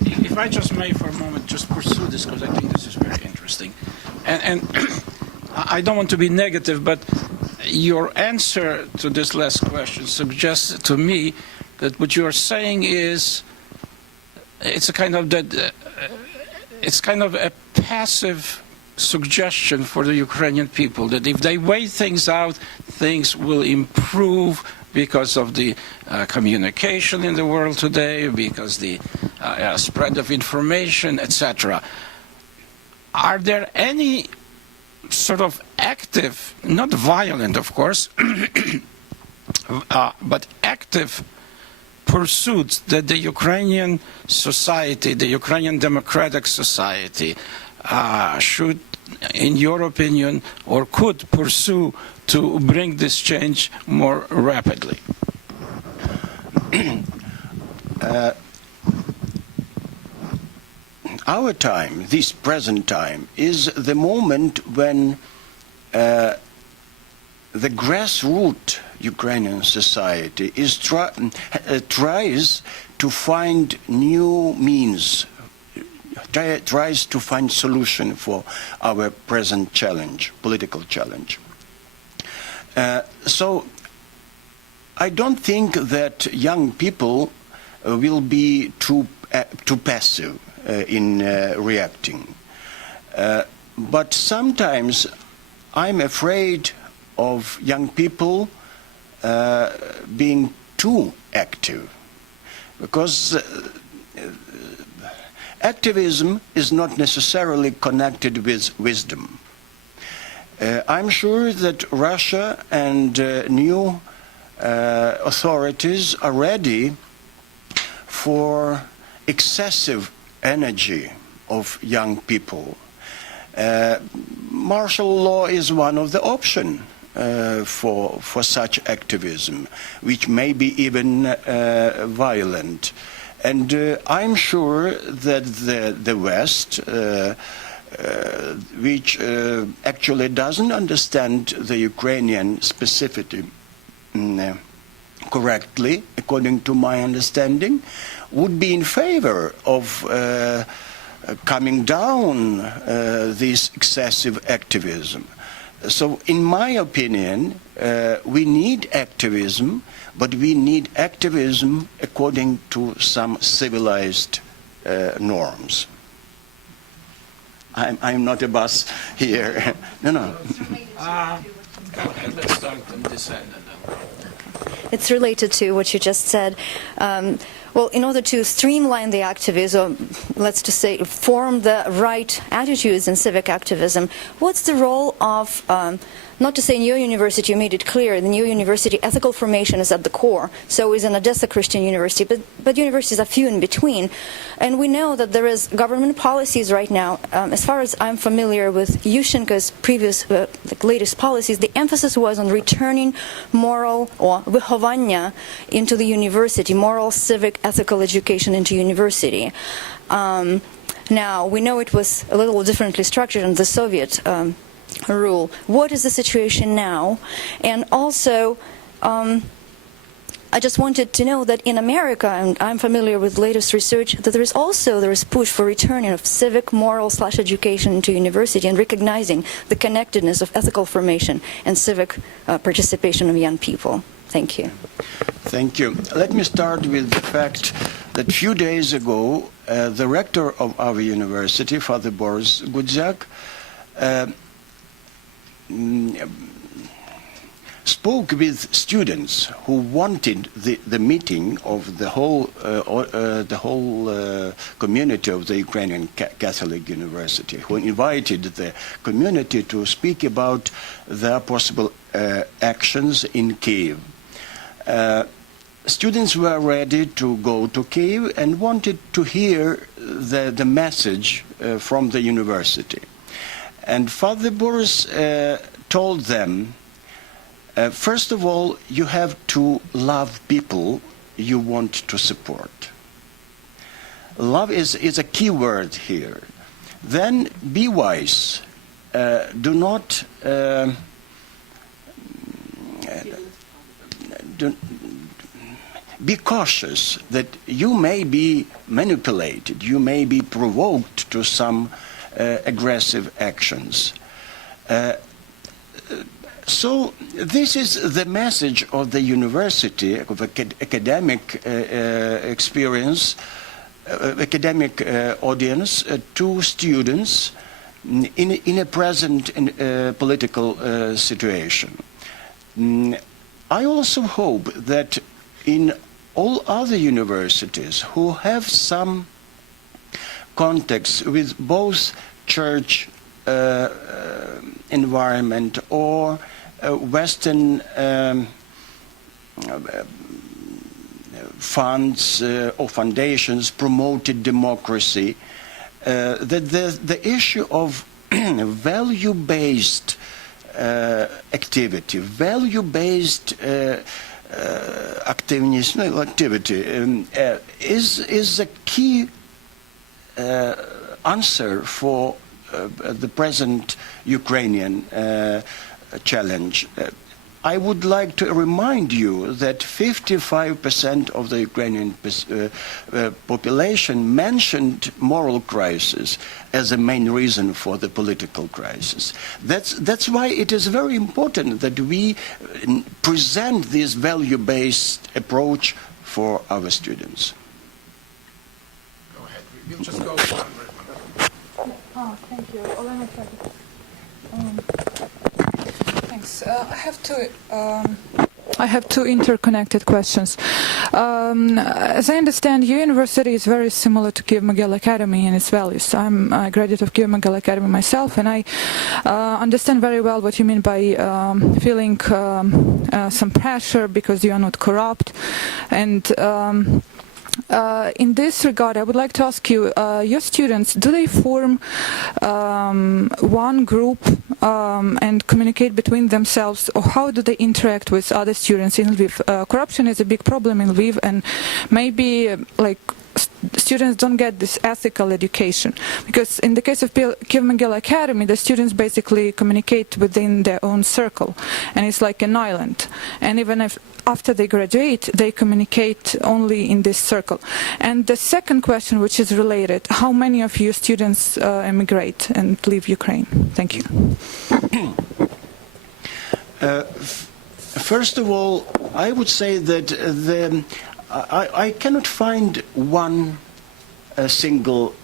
If I just may for a moment just pursue this, because I think this is very interesting. And I don't want to be negative, but your answer to this last question suggests to me that what you are saying is it's a kind of a passive suggestion for the Ukrainian people that if they wait things out, things will improve because of the communication in the world today, because the spread of information, etc. Are there any sort of active, not violent, of course, but active pursuits that the Ukrainian society, the Ukrainian democratic society, should, in your opinion, or could pursue to bring this change more rapidly? Our time, this present time, is the moment when the grassroots Ukrainian society tries to find new means, tries to find solution for our present challenge, political challenge. So I don't think that young people will be too passive in reacting. But sometimes I'm afraid of young people being too active, because activism is not necessarily connected with wisdom. I'm sure that Russia and new authorities are ready for excessive energy of young people. Martial law is one of the options for such activism, which may be even violent. And I'm sure that the West, which actually doesn't understand the Ukrainian specificity correctly, according to my understanding, would be in favor of coming down this excessive activism. So in my opinion, we need activism, but we need activism according to some civilized norms. I'm not a boss here. No. Go ahead, let's start on this end. It's related to what you just said. Well, in order to streamline the activism, let's just say form the right attitudes in civic activism, what's the role of, not to say in your university, you made it clear, the new university ethical formation is at the core, so is an Odessa Christian University, but universities are few in between. And we know that there is government policies right now, as far as I'm familiar with Yushchenko's previous, latest policies, the emphasis was on returning moral or vychovання into the university, moral, civic, ethical education into university. Now, we know it was a little differently structured in the Soviet rule. What is the situation now? And also, I just wanted to know that in America, and I'm familiar with latest research, that there is push for returning of civic, moral / education into university and recognizing the connectedness of ethical formation and civic participation of young people. Thank you. Thank you. Let me start with the fact that a few days ago, the rector of our university, Father Boris Gudziak, spoke with students who wanted the meeting of the whole community of the Ukrainian Catholic University, who invited the community to speak about their possible actions in Kiev. Students were ready to go to Kiev and wanted to hear the message from the university. And Father Boris told them, first of all, you have to love people you want to support. Love is a key word here. Then be wise. Do not be cautious that you may be manipulated, you may be provoked to some aggressive actions. So this is the message of the university, of academic experience, academic audience to students in a present political situation. I also hope that in all other universities who have some contacts with both church environment or Western funds or foundations promoted democracy, that the issue of value-based activity, value-based activity is a key answer for the present Ukrainian challenge. I would like to remind you that 55% of the Ukrainian population mentioned moral crisis as a main reason for the political crisis. That's why it is very important that we present this value-based approach for our students. Go ahead. We'll just go one. Oh, thank you. Olena, thanks. I have two interconnected questions. As I understand, your university is very similar to Kiev-Mogil Academy in its values. I'm a graduate of Kiev-Mogil Academy myself, and I understand very well what you mean by feeling some pressure because you are not corrupt. And in this regard, I would like to ask you, your students, do they form one group and communicate between themselves, or how do they interact with other students in Lviv? Corruption is a big problem in Lviv, and maybe students don't get this ethical education, because in the case of Kiev-Mogil Academy, the students basically communicate within their own circle, and it's like an island. And even if after they graduate, they communicate only in this circle. And the second question, which is related, how many of you students emigrate and leave Ukraine? Thank you. First of all, I would say that I cannot find one single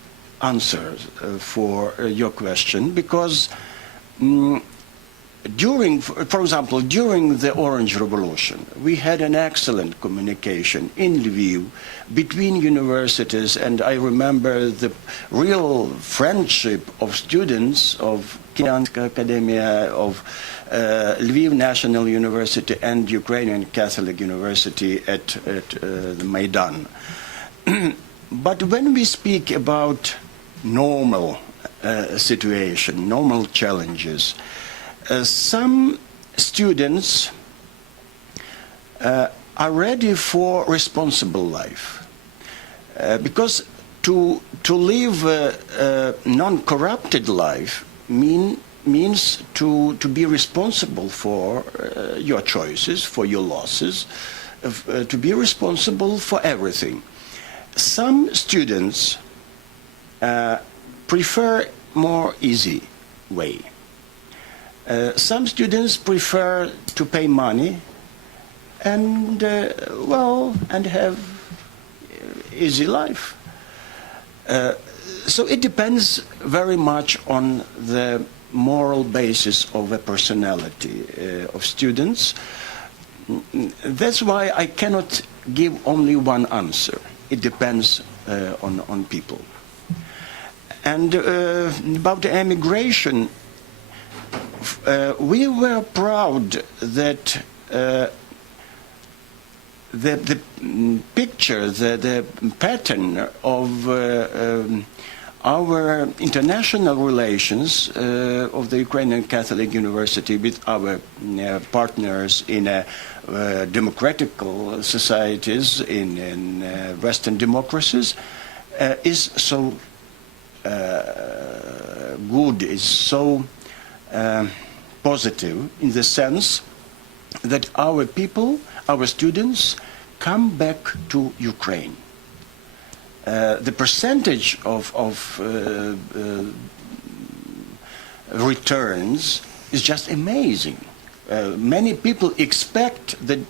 answer for your question, because for example, during the Orange Revolution, we had an excellent communication in Lviv between universities, and I remember the real friendship of students of Kiev Academia, of Lviv National University and Ukrainian Catholic University at the Maidan. But when we speak about normal situation, normal challenges, some students are ready for responsible life, because to live a non-corrupted life means to be responsible for your choices, for your losses, to be responsible for everything. Some students prefer more easy way. Some students prefer to pay money and and have easy life. So it depends very much on the moral basis of a personality of students. That's why I cannot give only one answer. It depends on people. And about the emigration, we were proud that the picture, the pattern of our international relations of the Ukrainian Catholic University with our partners in democratical societies, in Western democracies, is so good, is so positive, in the sense that our people, our students, come back to Ukraine. The percentage of returns is just amazing. Many people expect that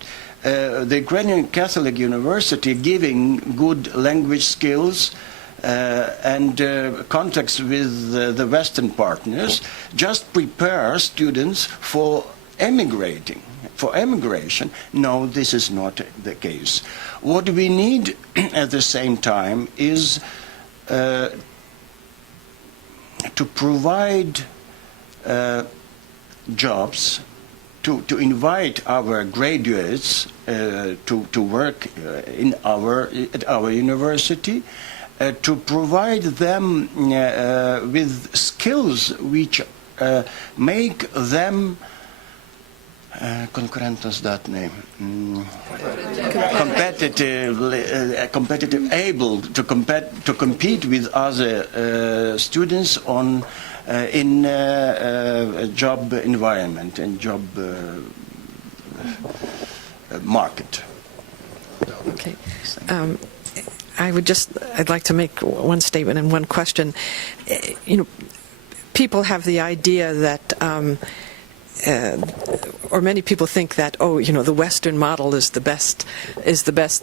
the Ukrainian Catholic University, giving good language skills and contacts with the Western partners, just prepare students for emigrating, for emigration. No, this is not the case. What we need at the same time is to provide jobs, to invite our graduates to work at our university, to provide them with skills which make them competitive, able to compete with other students in a job environment and job market. Okay. I'd like to make one statement and one question. People have the idea that, or many people think that, the Western model is the best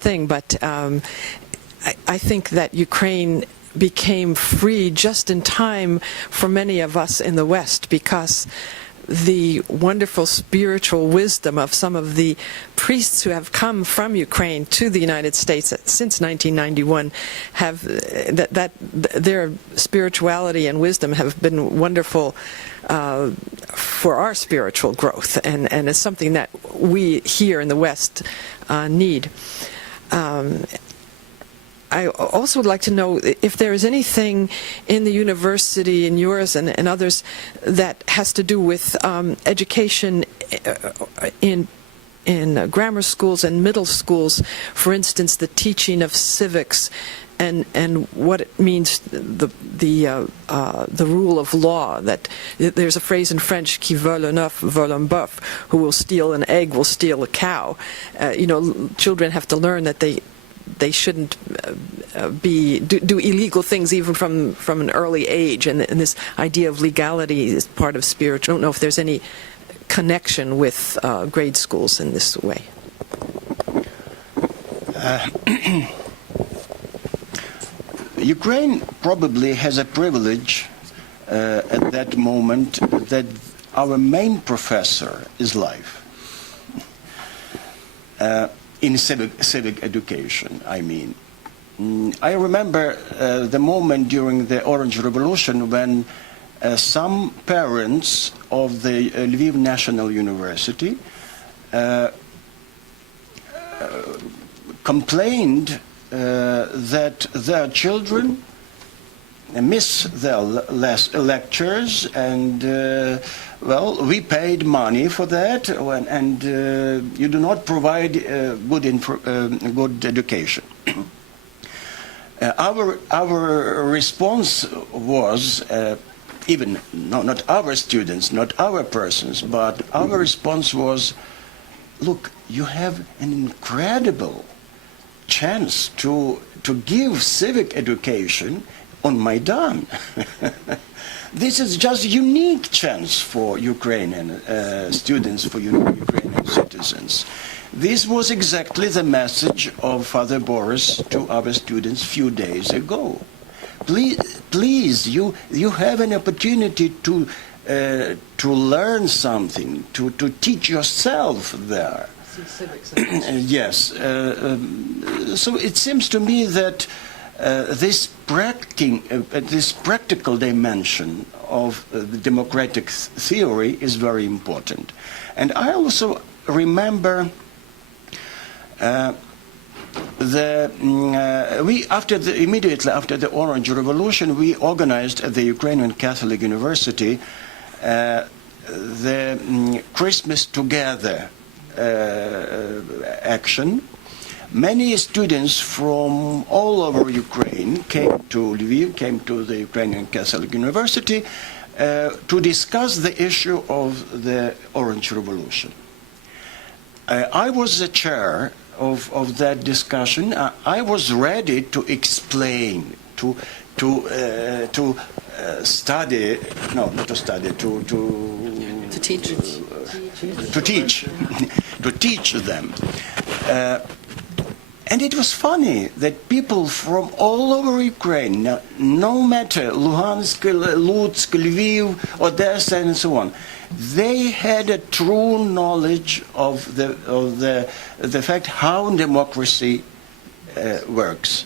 thing. But I think that Ukraine became free just in time for many of us in the West, because the wonderful spiritual wisdom of some of the priests who have come from Ukraine to the United States since 1991 that their spirituality and wisdom have been wonderful for our spiritual growth, and is something that we here in the West need. I also would like to know if there is anything in the university, in yours and others, that has to do with education in grammar schools and middle schools. For instance, the teaching of civics and what it means, the rule of law. That there's a phrase in French, "Qui vole un œuf vole un bœuf," who will steal an egg will steal a cow. Children have to learn that they shouldn't do illegal things even from an early age, and this idea of legality is part of spiritual. I don't know if there's any connection with grade schools in this way. Ukraine probably has a privilege at that moment that our main professor is live. In civic education, I mean. I remember the moment during the Orange Revolution when some parents of the Lviv National University complained that their children miss their lectures, and we paid money for that, and you do not provide good education. Our response was, not our students, not our persons, but our response was, look, you have an incredible chance to give civic education on Maidan. This is just a unique chance for Ukrainian students, for Ukrainian citizens. This was exactly the message of Father Boris to our students a few days ago. Please, you have an opportunity to learn something, to teach yourself there. Yes. So it seems to me that this practical dimension of the democratic theory is very important. And I also remember immediately after the Orange Revolution, we organized at the Ukrainian Catholic University the Christmas Together action. Many students from all over Ukraine came to Lviv, came to the Ukrainian Catholic University to discuss the issue of the Orange Revolution. I was the chair of that discussion, I was ready to explain, to study, no, not to study, to teach. to teach, to teach them. And it was funny that people from all over Ukraine, no matter Luhansk, Lutsk, Lviv, Odessa, and so on, they had a true knowledge of the fact how democracy works.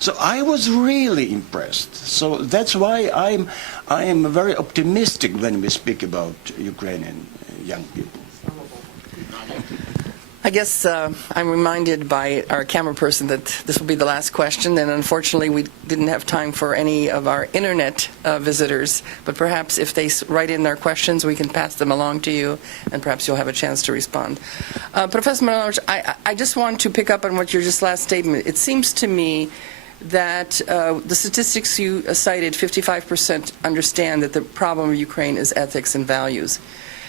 So I was really impressed. So that's why I am very optimistic when we speak about Ukrainian young people. I guess I'm reminded by our camera person that this will be the last question, and unfortunately we didn't have time for any of our internet visitors, but perhaps if they write in their questions, we can pass them along to you, and perhaps you'll have a chance to respond. Professor Marinovich, I just want to pick up on what your just last statement. It seems to me that the statistics you cited, 55% understand that the problem of Ukraine is ethics and values.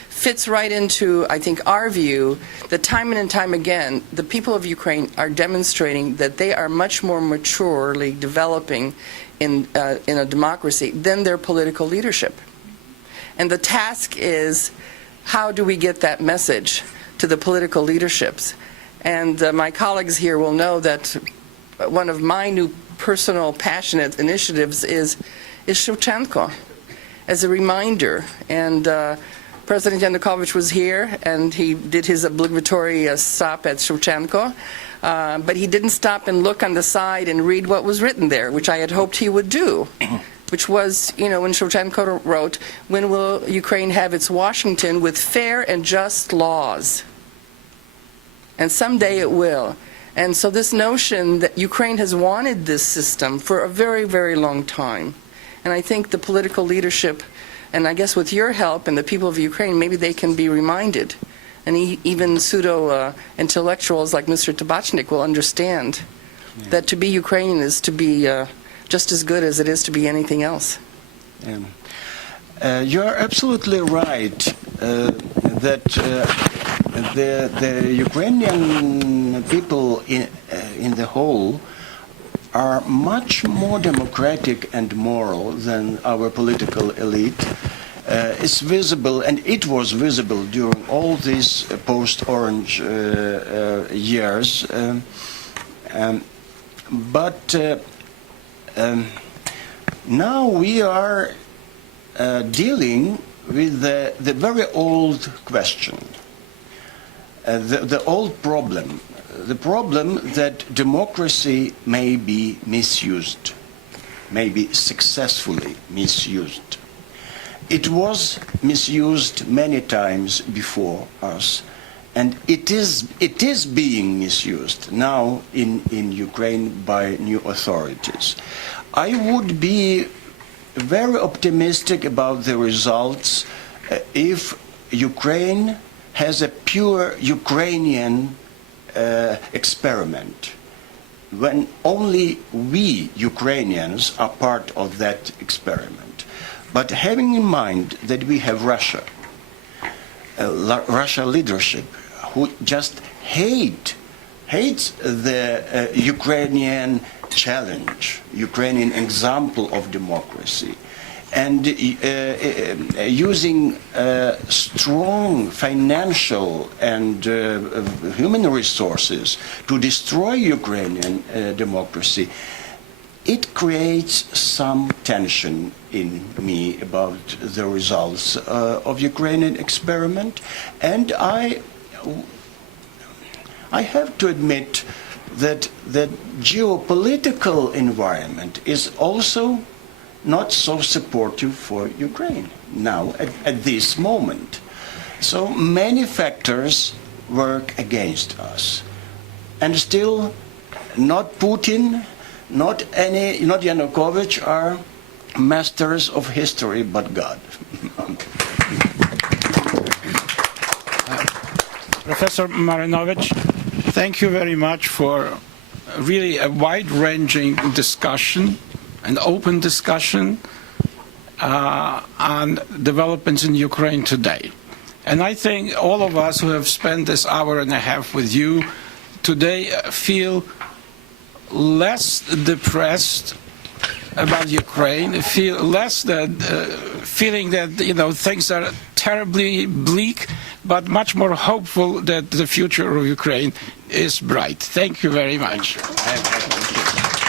Fits right into, I think, our view that time and time again, the people of Ukraine are demonstrating that they are much more maturely developing in a democracy than their political leadership. And the task is, how do we get that message to the political leaderships? And my colleagues here will know that one of my new personal passionate initiatives is Shevchenko, as a reminder. And President Yanukovych was here, and he did his obligatory stop at Shevchenko, but he didn't stop and look on the side and read what was written there, which I had hoped he would do, which was, when Shevchenko wrote, "When will Ukraine have its Washington with fair and just laws?" And someday it will. And so this notion that Ukraine has wanted this system for a very, very long time, and I think the political leadership, and I guess with your help and the people of Ukraine, maybe they can be reminded. And even pseudo-intellectuals like Mr. Tabachnik will understand that to be Ukrainian is to be just as good as it is to be anything else. You're absolutely right that the Ukrainian people in the whole are much more democratic and moral than our political elite. It's visible, and it was visible during all these post-Orange years. But now we are dealing with the very old question, the old problem. The problem that democracy may be misused, may be successfully misused. It was misused many times before us, and it is being misused now in Ukraine by new authorities. I would be very optimistic about the results if Ukraine has a pure Ukrainian experiment, when only we Ukrainians are part of that experiment. But having in mind that we have Russia leadership, who just hates the Ukrainian challenge, Ukrainian example of democracy, and using strong financial and human resources to destroy Ukrainian democracy, it creates some tension in me about the results of Ukrainian experiment. And I have to admit that the geopolitical environment is also not so supportive for Ukraine now at this moment. So many factors work against us. And still, not Putin, not Yanukovych are masters of history, but God. Professor Marinovich, thank you very much for really a wide-ranging discussion, an open discussion on developments in Ukraine today. And I think all of us who have spent this hour and a half with you today feel less depressed about Ukraine, feel less that feeling that things are terribly bleak, but much more hopeful that the future of Ukraine is bright. Thank you very much. Thank you.